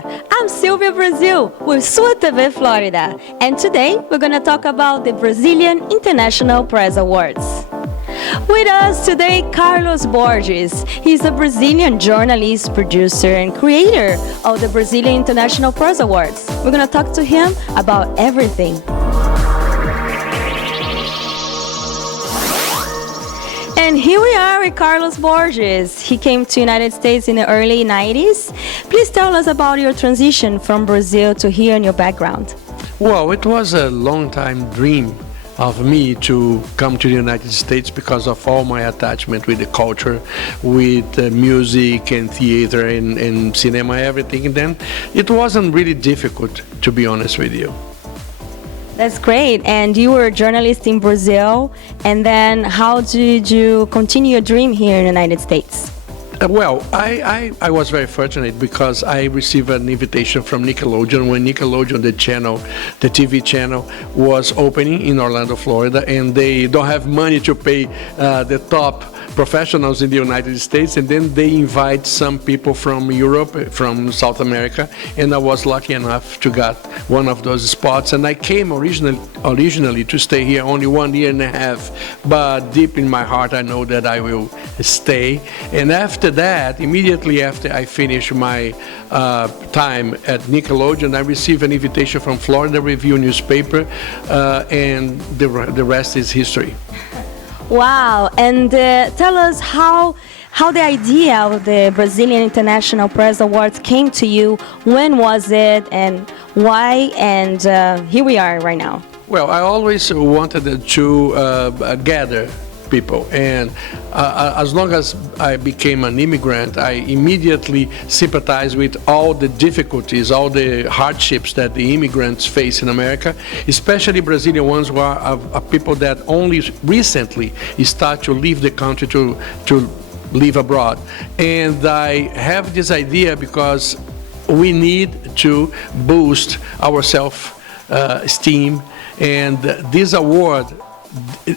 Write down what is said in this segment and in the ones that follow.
Florida. I'm Silvia Brasil with SuaTV Florida, and today we're going to talk about the Brazilian International Press Awards. With us today, Carlos Borges. He's a Brazilian journalist, producer, and creator of the Brazilian International Press Awards. We're going to talk to him about everything. And here we are with Carlos Borges. He came to the United States in the early 90s. Please tell us about your transition from Brazil to here and your background. Well, it was a long-time dream of me to come to the United States because of all my attachment with the culture, with music and theater and cinema, everything. And then it wasn't really difficult, to be honest with you. That's great. And you were a journalist in Brazil, and then how did you continue your dream here in the United States? Well, I was very fortunate because I received an invitation from Nickelodeon when Nickelodeon, the TV channel, was opening in Orlando, Florida, and they don't have money to pay the top professionals in the United States, and then they invite some people from Europe, from South America, and I was lucky enough to get one of those spots. And I came originally to stay here only 1 year and a half, but deep in my heart I know that I will stay. And after that, immediately after I finished my time at Nickelodeon, I received an invitation from Florida Review newspaper, and the rest is history. Wow, and tell us how the idea of the Brazilian International Press Awards came to you. When was it and why? And here we are right now. Well, I always wanted to gather people, and as long as I became an immigrant, I immediately sympathized with all the difficulties, all the hardships that the immigrants face in America, especially Brazilian ones who are people that only recently start to leave the country to live abroad. And I have this idea because we need to boost our self-esteem, and this award,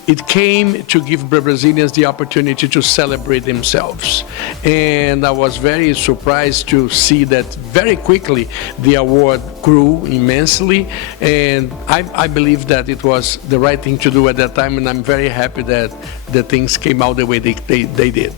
it came to give Brazilians the opportunity to celebrate themselves. And I was very surprised to see that very quickly the award grew immensely, and I believe that it was the right thing to do at that time, and I'm very happy that the things came out the way they did.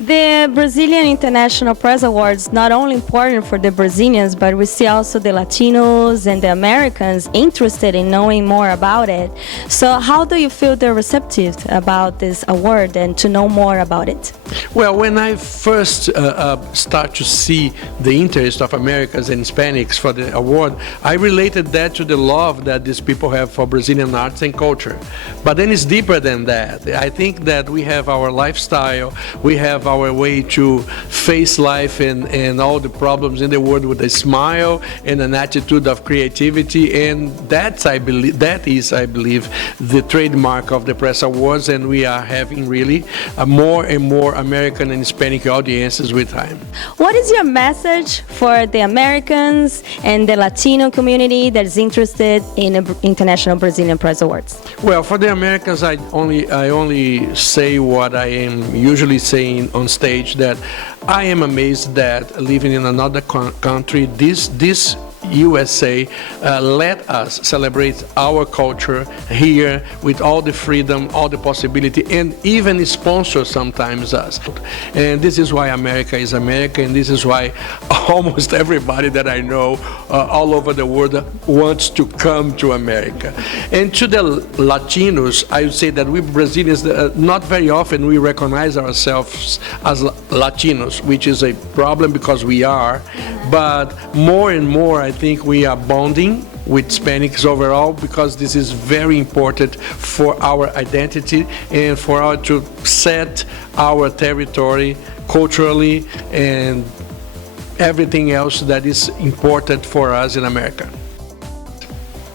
The Brazilian International Press Awards not only important for the Brazilians, but we see also the Latinos and the Americans interested in knowing more about it. So how do you feel they're receptive about this award and to know more about it? Well, when I first start to see the interest of Americans and Hispanics for the award, I related that to the love that these people have for Brazilian arts and culture. But then it's deeper than that. I think that we have our lifestyle, we have our way to face life and all the problems in the world with a smile and an attitude of creativity, and that is, I believe, the trademark of the Press Awards, and we are having really more and more American and Hispanic audiences with time. What is your message for the Americans and the Latino community that is interested in the International Brazilian Press Awards? Well, for the Americans, I only say what I am usually saying on stage, that I am amazed that living in another country, this USA let us celebrate our culture here with all the freedom, all the possibility, and even sponsor sometimes us. And this is why America is America, and this is why almost everybody that I know all over the world wants to come to America. And to the Latinos, I would say that we Brazilians, not very often we recognize ourselves as Latinos, which is a problem because we are, but more and more I think we are bonding with Hispanics overall, because this is very important for our identity and for our to set our territory culturally and everything else that is important for us in America.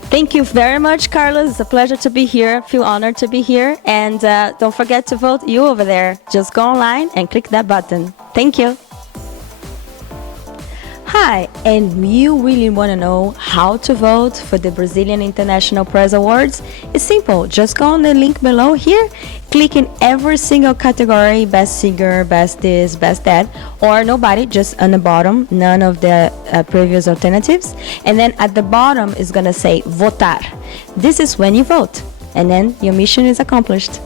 Thank you very much, Carlos. It's a pleasure to be here. I feel honored to be here. And don't forget to vote. You over there. Just go online and click that button. Thank you. Hi, and you really want to know how to vote for the Brazilian International Press Awards? It's simple. Just go on the link below here, click in every single category, best singer, best this, best that, or nobody, just on the bottom, none of the previous alternatives. And then at the bottom is going to say votar. This is when you vote, and then your mission is accomplished.